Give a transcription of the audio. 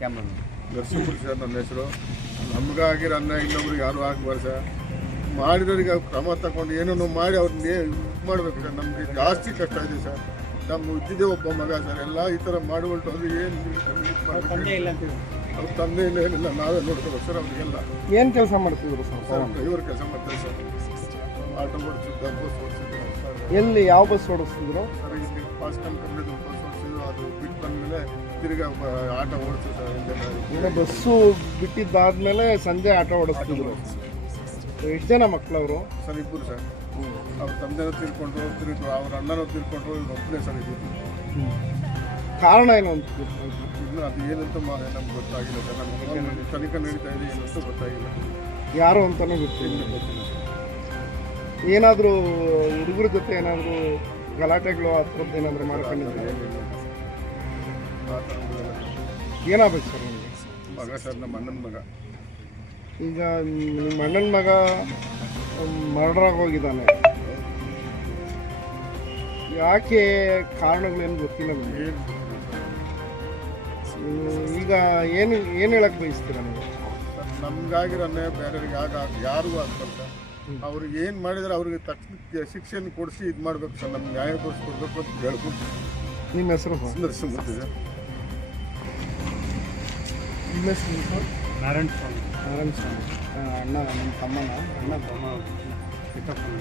Narasimhamurthy sir ನನ್ನ ಹೆಸರು. ನಮಗಾಗಿರೋ ಅನ್ನ ಇನ್ನೊಬ್ರಿಗೆ ಯಾರು ಆಗಬಾರ್ದು ಸರ್. ಮಾಡಿದವ್ರಿಗೆ ಕ್ರಮ ತಗೊಂಡು ಏನೇನೋ ಮಾಡಿ ಅವ್ರನ್ನ ಇದು ಮಾಡಬೇಕು ಸರ್. ನಮಗೆ ಜಾಸ್ತಿ ಕಷ್ಟ ಇದೆ ಸರ್. ನಮ್ಮ ಇದ್ದಿದ್ದೇ ಒಬ್ಬ ಮಗ ಸರ್. ಎಲ್ಲ ಈ ಥರ ಮಾಡಿಬಿಟ್ಟು ಅದು ಏನು ಅವ್ರ ತಂದೆ ಏನಿಲ್ಲ, ನಾವೇ ನೋಡ್ಕೋಬೇಕು ಸರ್. ಅವ್ರಿಗೆಲ್ಲ ಏನು ಕೆಲಸ ಮಾಡ್ತಿದ್ರು ಸರ್? ಡ್ರೈವರ್ ಕೆಲಸ ಮಾಡ್ತಾರೆ ಸರ್. ಆಟೋ ಓಡಿಸಿದ್ದು, ಬಸ್ ಓಡಿಸಿದ್ದು. ಎಲ್ಲಿ ಯಾವ ಬಸ್ ಓಡಿಸ್ತಿದ್ರು ಸರ್ ಇಲ್ಲಿ ಪಾಸ್ ಕಂಪ್ನಿದು ಬಸ್ ಓಡಿಸಿದ್ದು. ಅದು ಬಿಟ್ಟು ಬಂದಮೇಲೆ ತಿರ್ಗಾ ಆಟೋ ಓಡಿಸ್ತು ಸರ್. ಈಗ ಬಸ್ಸು ಬಿಟ್ಟಿದ್ದಾದ್ಮೇಲೆ ಸಂಜೆ ಆಟೋ ಓಡಿಸ್ತಿದ್ರು. ಎಷ್ಟು ಜನ ಮಕ್ಕಳವರು? ಸರ್ ಇಬ್ಬರು ಸರ್. ಅವ್ರ ತಂದೆನೂ ತಿಳ್ಕೊಂಡ್ರು, ಅವ್ರ ಅಣ್ಣನೂ ತಿಳ್ಕೊಂಡ್ರು. ಇವ್ರು ಒಬ್ಬನೇ ಸರ್ ಇದ್ದು. ಕಾರಣ ಏನು ಅಂತ ಇನ್ನು ಅದು ಏನಂತ ನಮ್ಗೆ ಗೊತ್ತಾಗಿಲ್ಲ ಸರ್. ನಮ್ಗೆ ತನಿಖೆ ನಡೀತಾ ಇದೆ, ಏನಂತೂ ಗೊತ್ತಾಗಿಲ್ಲ. ಯಾರು ಅಂತಲೂ ಗೊತ್ತಿಲ್ಲ. ಏನಾದರೂ ಹುಡುಗರ ಜೊತೆ ಏನಾದರೂ ಗಲಾಟೆಗಳು ಆ ಥರದ್ದು ಏನಾದರೂ ಮಾಡ್ಕೊಂಡಿದ್ರೆ ಏನಾಗಬೇಕು ಸರ್ ನಿಮಗೆ? ಮಗ ಸರ್, ನಮ್ಮ ಅಣ್ಣನ ಮಗ. ಈಗ ನಿಮ್ಮ ಅಣ್ಣನ ಮಗ ಮರ್ಡರ್ ಆಗೋಗಿದ್ದಾನೆ. ಯಾಕೆ ಕಾರಣಗಳೇನು ಗೊತ್ತಿಲ್ಲ ನಮಗೆ. ಈಗ ಏನು ಹೇಳಕ್ಕೆ ಬಯಸ್ತೀರಾ ನೀವು? ನಮ್ಗಾಗಿರೋ ಬೇರೆಯವ್ರಿಗೆ ಯಾರಿಗೂ ಆಗ್ತಾರೆ ಸರ್. ಅವ್ರಿಗೆ ಏನು ಮಾಡಿದ್ರೆ ಅವ್ರಿಗೆ ತಕ್ಷಣ ಶಿಕ್ಷೆಯನ್ನು ಕೊಡಿಸಿ ಇದು ಮಾಡಬೇಕು ಸರ್. ನಮ್ಗೆ ನ್ಯಾಯ ಕೊಡಿಸ್ಕೊಡ್ಬೇಕು ಅಂತ ಹೇಳ್ಕೊಂಡು. ನಿಮ್ಮ ಹೆಸರು? ನರಸಿಂಹಮೂರ್ತಿ ಸರ್. ನಿಮ್ಮ ಹೆಸರು ಸರ್? ನಾರಾಯಣ ಸ್ವಾಮಿ. ನಾರಾಯಣ ಸ್ವಾಮಿ. ಅಣ್ಣ ನಿಮ್ಮ ತಮ್ಮನ? ಚಿಕ್ಕಪ್ಪನ.